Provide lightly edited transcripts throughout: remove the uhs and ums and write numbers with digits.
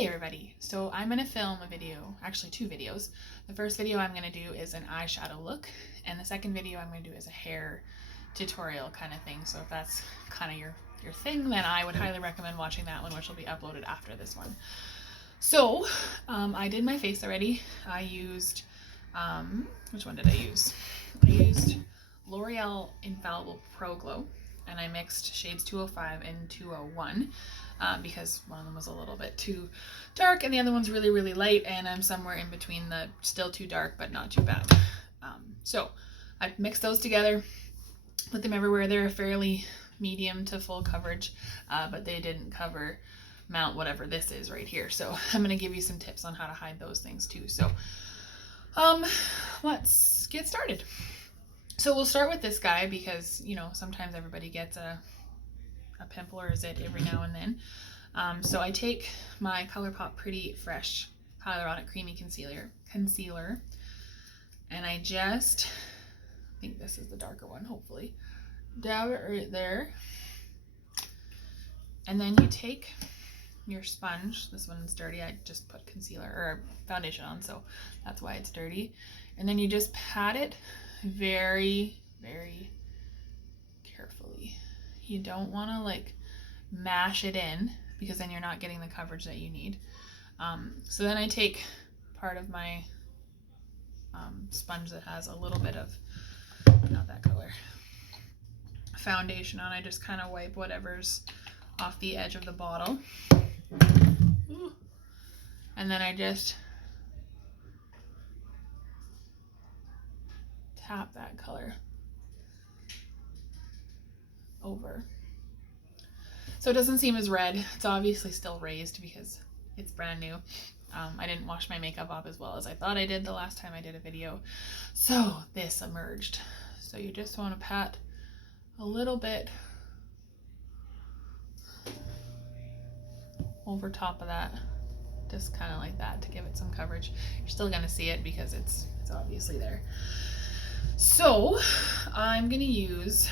Hey everybody, so I'm going to film a video, actually 2 videos. The first video I'm going to do is an eyeshadow look, and the second video I'm going to do is a hair tutorial kind of thing. So if that's kind of your thing, then I would highly recommend watching that one, which will be uploaded after this one. So I did my face already. I used, which one did I use? I used L'Oreal Infallible Pro Glo, and I mixed shades 205 and 201 because one of them was a little bit too dark and the other one's really, really light, and I'm somewhere in between the still too dark but not too bad. So I mixed those together, put them everywhere. They're a fairly medium to full coverage, but they didn't mount whatever this is right here. So I'm going to give you some tips on how to hide those things too. So let's get started. So we'll start with this guy because, you know, sometimes everybody gets a pimple or a zit every now and then. So I take my Colourpop Pretty Fresh Hyaluronic Creamy Concealer, and I just, I think this is the darker one, hopefully, dab it right there. And then you take your sponge. This one's dirty. I just put concealer or foundation on, so that's why it's dirty. And then you just pat it very, very carefully. You don't want to like mash it in because then you're not getting the coverage that you need. So then I take part of my sponge that has a little bit of, not that color, foundation on. I just kind of wipe whatever's off the edge of the bottle. Ooh. And then I just tap that color over. So it doesn't seem as red. It's obviously still raised because it's brand new. I didn't wash my makeup off as well as I thought I did the last time I did a video. So this emerged. So you just want to pat a little bit over top of that, just kind of like that, to give it some coverage. You're still going to see it because it's obviously there. So I'm going to use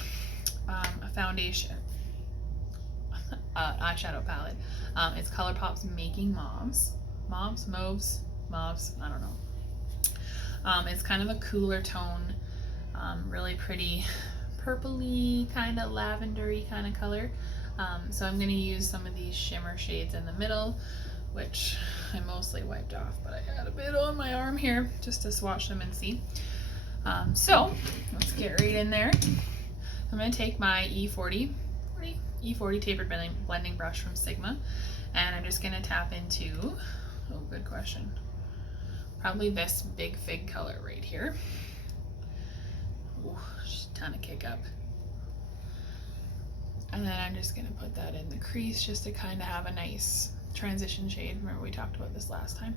a foundation, eyeshadow palette. It's Colourpop's Making Mauves, I don't know. It's kind of a cooler tone, really pretty purpley, kind of lavendery kind of color. So I'm going to use some of these shimmer shades in the middle, which I mostly wiped off, but I had a bit on my arm here just to swatch them and see. So let's get right in there. I'm going to take my E40 tapered blending brush from Sigma, and I'm just going to tap into, oh, good question, probably this big fig color right here. Ooh, just a ton of kick up. And then I'm just going to put that in the crease just to kind of have a nice transition shade. Remember we talked about this last time.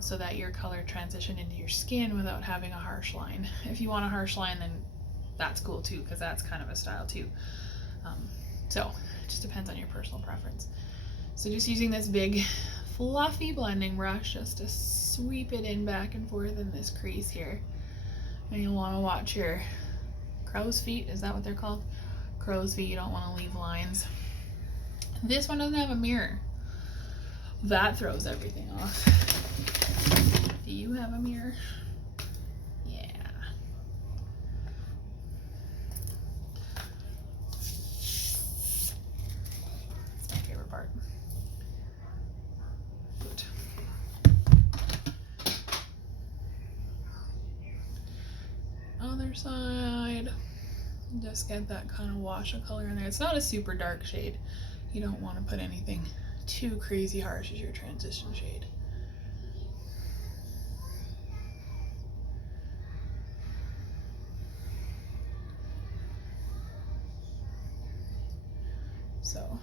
So that your color transition into your skin without having a harsh line. If you want a harsh line, then that's cool too, because that's kind of a style too. So it just depends on your personal preference. So just using this big fluffy blending brush just to sweep it in back and forth in this crease here. And you'll want to watch your crow's feet. Is that what they're called? Crow's feet. You don't want to leave lines. This one doesn't have a mirror. That throws everything off. Do you have a mirror? Yeah. That's my favorite part. Good. Other side. Just get that kind of wash of color in there. It's not a super dark shade. You don't want to put anything too crazy harsh as your transition shade. So,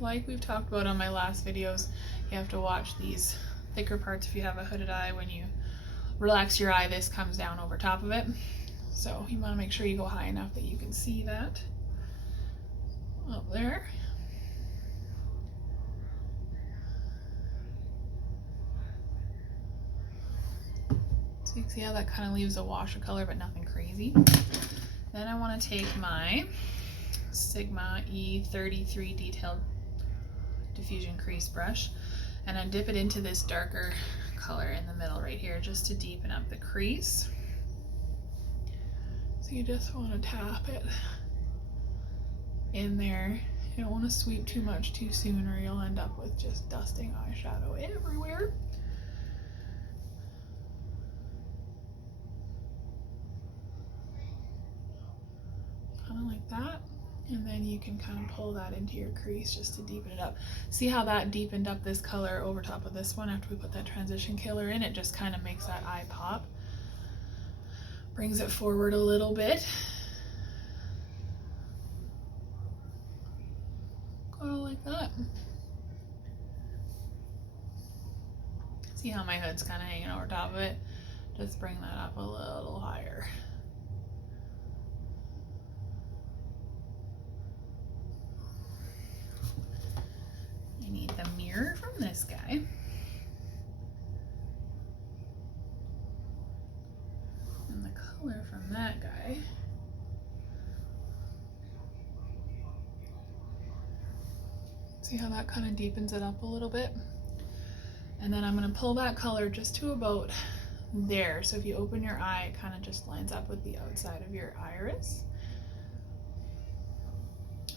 like we've talked about on my last videos, you have to watch these thicker parts if you have a hooded eye. When you relax your eye, this comes down over top of it. So you want to make sure you go high enough that you can see that up there. So you can see how that kind of leaves a wash of color, but nothing crazy. Then I want to take my Sigma E33 diffusion crease brush, and I dip it into this darker color in the middle right here just to deepen up the crease. So you just want to tap it in there. You don't want to sweep too much too soon or you'll end up with just dusting eyeshadow everywhere. Kind of like that. And then you can kind of pull that into your crease just to deepen it up. See how that deepened up this color over top of this one after we put that transition killer in? It just kind of makes that eye pop. Brings it forward a little bit. Kind of like that. See how my hood's kind of hanging over top of it? Just bring that up a little higher. I need the mirror from this guy. And the color from that guy. See how that kind of deepens it up a little bit? And then I'm going to pull that color just to about there. So if you open your eye, it kind of just lines up with the outside of your iris.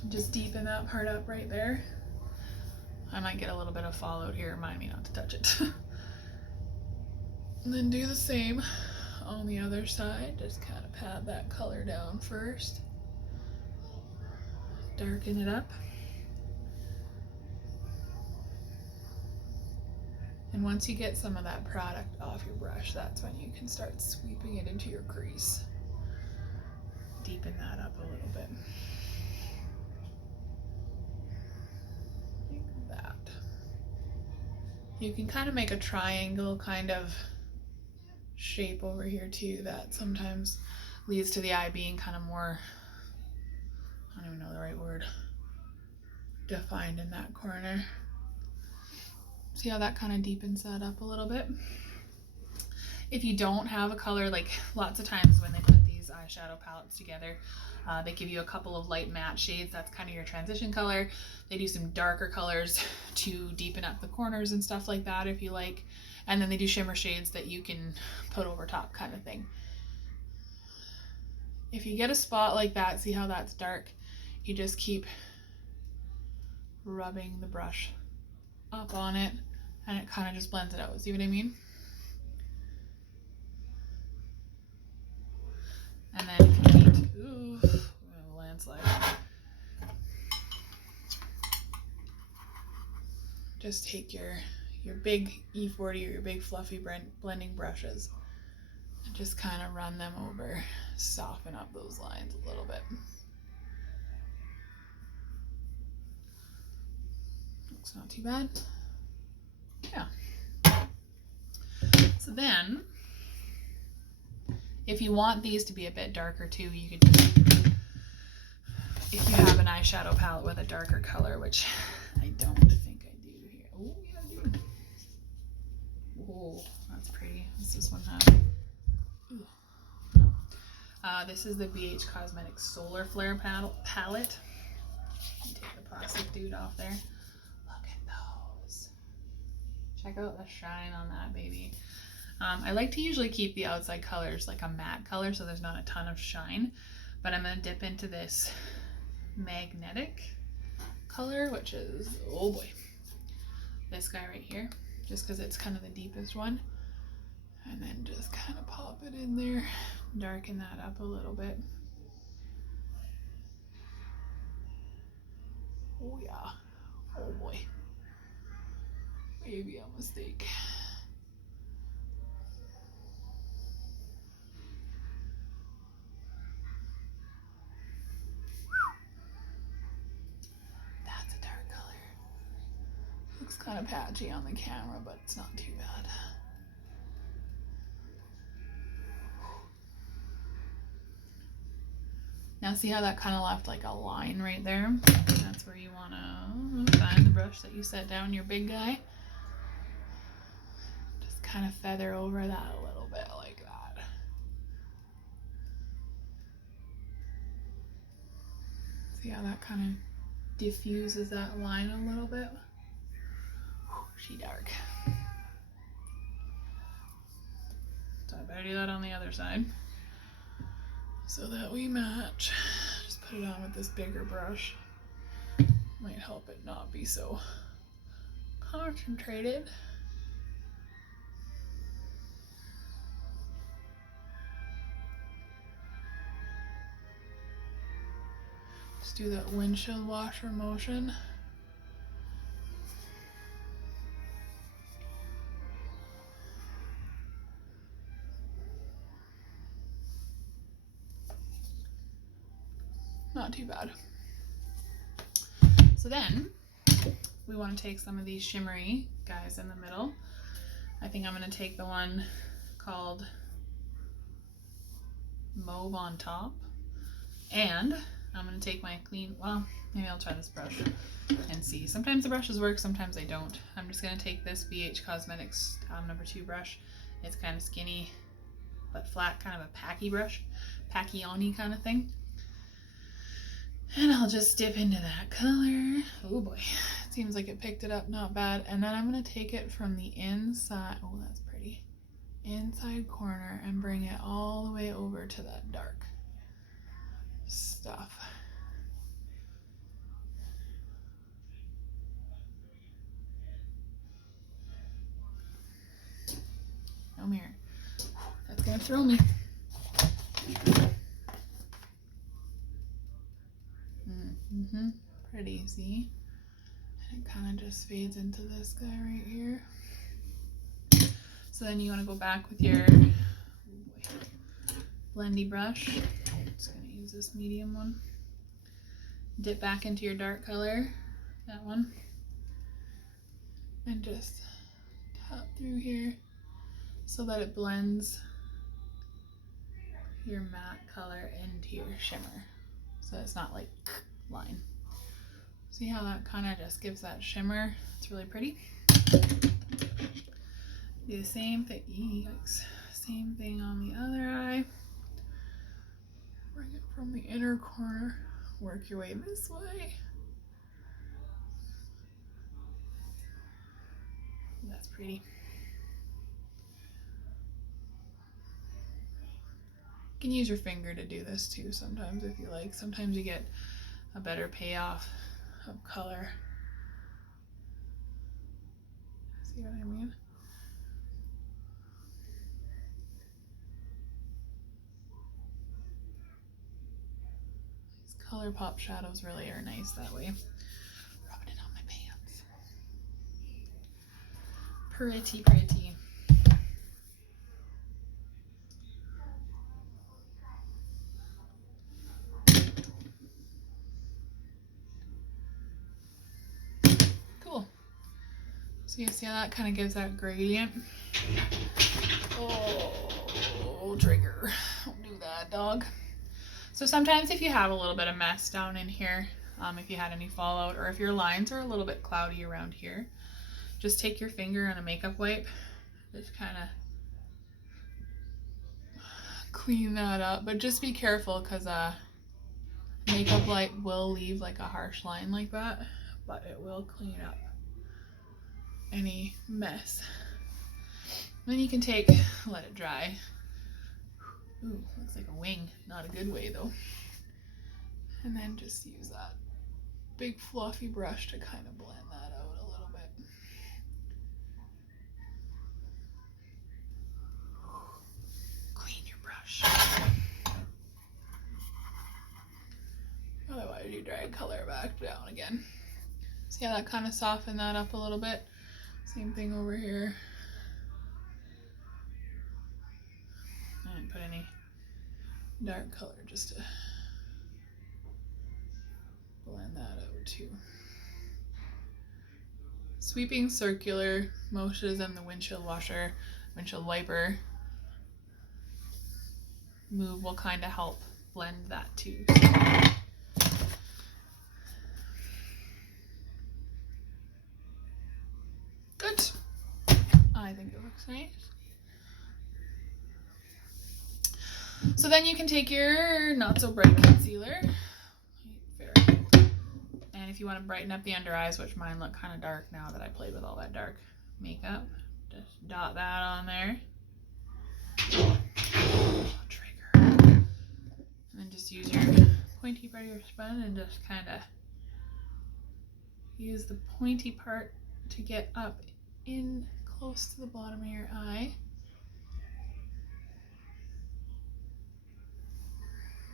Just deepen that part up right there. I might get a little bit of fallout here, remind me not to touch it. And then do the same on the other side. Just kind of pat that color down first. Darken it up. And once you get some of that product off your brush, that's when you can start sweeping it into your crease. Deepen that up a little bit. That. You can kind of make a triangle kind of shape over here too that sometimes leads to the eye being kind of more, I don't even know the right word, defined in that corner. See how that kind of deepens that up a little bit? If you don't have a color, like lots of times when they put these eyeshadow palettes together, they give you a couple of light matte shades. That's kind of your transition color. They do some darker colors to deepen up the corners and stuff like that if you like. And then they do shimmer shades that you can put over top kind of thing. If you get a spot like that, see how that's dark? You just keep rubbing the brush up on it and it kind of just blends it out. See what I mean? And then if you need to, ooh, landslide. Just take your big E40 or your big fluffy blending brushes and just kind of run them over, soften up those lines a little bit. Looks not too bad. Yeah. So then, if you want these to be a bit darker too, you could just, if you have an eyeshadow palette with a darker color, which I don't think I do here. Oh, yeah, I do. Oh, that's pretty. What's this one have? Ooh, no. This is the BH Cosmetics Solar Flare palette. Take the plastic dude off there. Look at those. Check out the shine on that baby. I like to usually keep the outside colors like a matte color so there's not a ton of shine, but I'm going to dip into this magnetic color, which is, oh boy, this guy right here, just because it's kind of the deepest one. And then just kind of pop it in there, darken that up a little bit. Oh yeah, oh boy, maybe a mistake. Kind of patchy on the camera, but it's not too bad. Now see how that kind of left like a line right there? That's where you want to find the brush that you set down your big guy. Just kind of feather over that a little bit like that. See how that kind of diffuses that line a little bit? She dark. So I better do that on the other side so that we match. Just put it on with this bigger brush. Might help it not be so concentrated. Just do that windshield washer motion. Not too bad. So then we want to take some of these shimmery guys in the middle. I think I'm going to take the one called Mauve on Top, and I'm going to take my clean, well, maybe I'll try this brush and see. Sometimes the brushes work, sometimes they don't. I'm just going to take this BH Cosmetics number 2 brush. It's kind of skinny but flat, kind of a packy brush, packy-on-y kind of thing. And I'll just dip into that color. Oh boy, it seems like it picked it up not bad. And then I'm going to take it from the inside, oh that's pretty, inside corner, and bring it all the way over to that dark stuff. No mirror. That's going to throw me. Pretty, see? And it kind of just fades into this guy right here. So then you want to go back with your blendy brush. I'm just going to use this medium one. Dip back into your dark color, that one. And just tap through here so that it blends your matte color into your shimmer. So it's not like line. See how that kind of just gives that shimmer? It's really pretty. Do the same thing. Yikes. Same thing on the other eye. Bring it from the inner corner. Work your way this way. That's pretty. You can use your finger to do this too sometimes if you like. Sometimes you get a better payoff of color. See what I mean? These Colourpop shadows really are nice that way. Rubbing it on my pants. Pretty, pretty. So you see how that kind of gives that gradient? Oh, trigger. Don't do that, dog. So sometimes if you have a little bit of mess down in here, if you had any fallout, or if your lines are a little bit cloudy around here, just take your finger and a makeup wipe. Just kind of clean that up. But just be careful because makeup wipe will leave like a harsh line like that, but it will clean up any mess. Then you can let it dry. Ooh, looks like a wing. Not a good way though. And then just use that big fluffy brush to kind of blend that out a little bit. Clean your brush. Otherwise you drag color back down again. See how that kind of softened that up a little bit? Same thing over here. I didn't put any dark color just to blend that out too. Sweeping circular motions and the windshield wiper move will kind of help blend that too. Good. I think it looks nice. So then you can take your not so bright concealer, And if you want to brighten up the under eyes, which mine look kind of dark now that I played with all that dark makeup, just dot that on there. Trigger. And then just use your pointy part of your sponge and just kind of use the pointy part to get up in close to the bottom of your eye.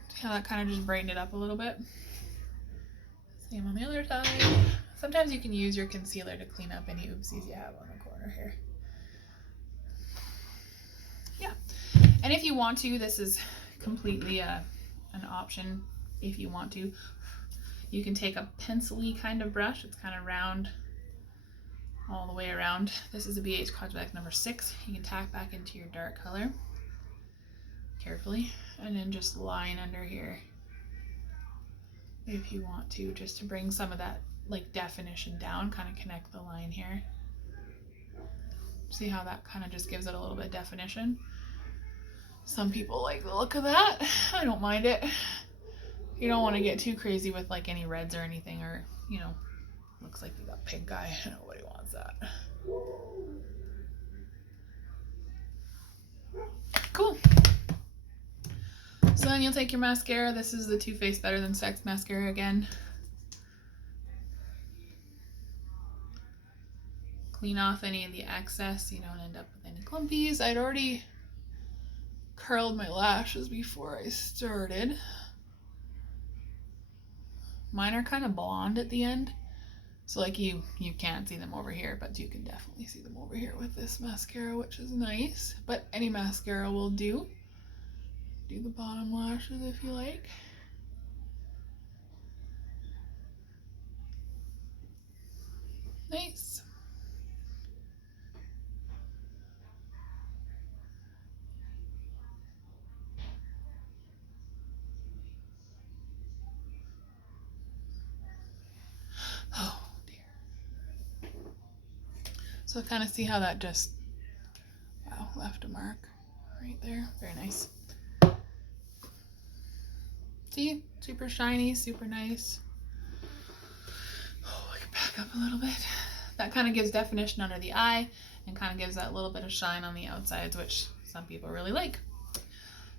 See how that kind of just brightened it up a little bit? Same on the other side. Sometimes you can use your concealer to clean up any oopsies you have on the corner here. Yeah, and if you want to, this is completely an option. If you want to, you can take a pencil-y kind of brush. It's kind of round all the way around. This is a BH Cosmetics number 6. You can tack back into your dark color carefully, and then just line under here if you want to, just to bring some of that like definition down, kind of connect the line here. See how that kind of just gives it a little bit of definition? Some people like the look of that. I don't mind it. You don't want to get too crazy with like any reds or anything, or, you know, looks like you got pink eye. Nobody wants that. Cool. So then you'll take your mascara. This is the Too Faced Better Than Sex Mascara again. Clean off any of the excess so you don't end up with any clumpies. I'd already curled my lashes before I started. Mine are kind of blonde at the end, so like you can't see them over here, but you can definitely see them over here with this mascara, which is nice. But any mascara will do. Do the bottom lashes if you like. Nice. Oh dear. So kind of see how that just, wow, left a mark right there. Very nice. See, super shiny, super nice. Oh, I can back up a little bit. That kind of gives definition under the eye and kind of gives that little bit of shine on the outsides, which some people really like.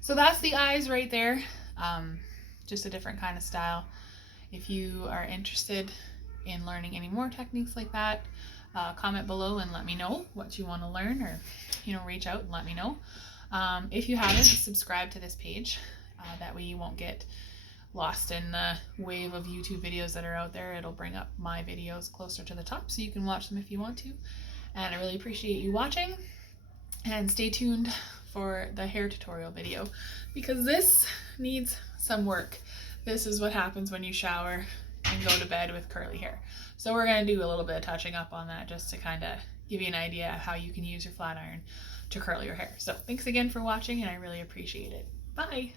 So that's the eyes right there. Just a different kind of style. If you are interested in learning any more techniques like that, comment below and let me know what you want to learn, or, you know, reach out and let me know. If you haven't, subscribe to this page. That way you won't get lost in the wave of YouTube videos that are out there. It'll bring up my videos closer to the top so you can watch them if you want to. And I really appreciate you watching. And stay tuned for the hair tutorial video, because this needs some work. This is what happens when you shower and go to bed with curly hair. So we're going to do a little bit of touching up on that, just to kind of give you an idea of how you can use your flat iron to curl your hair. So thanks again for watching, and I really appreciate it. Bye!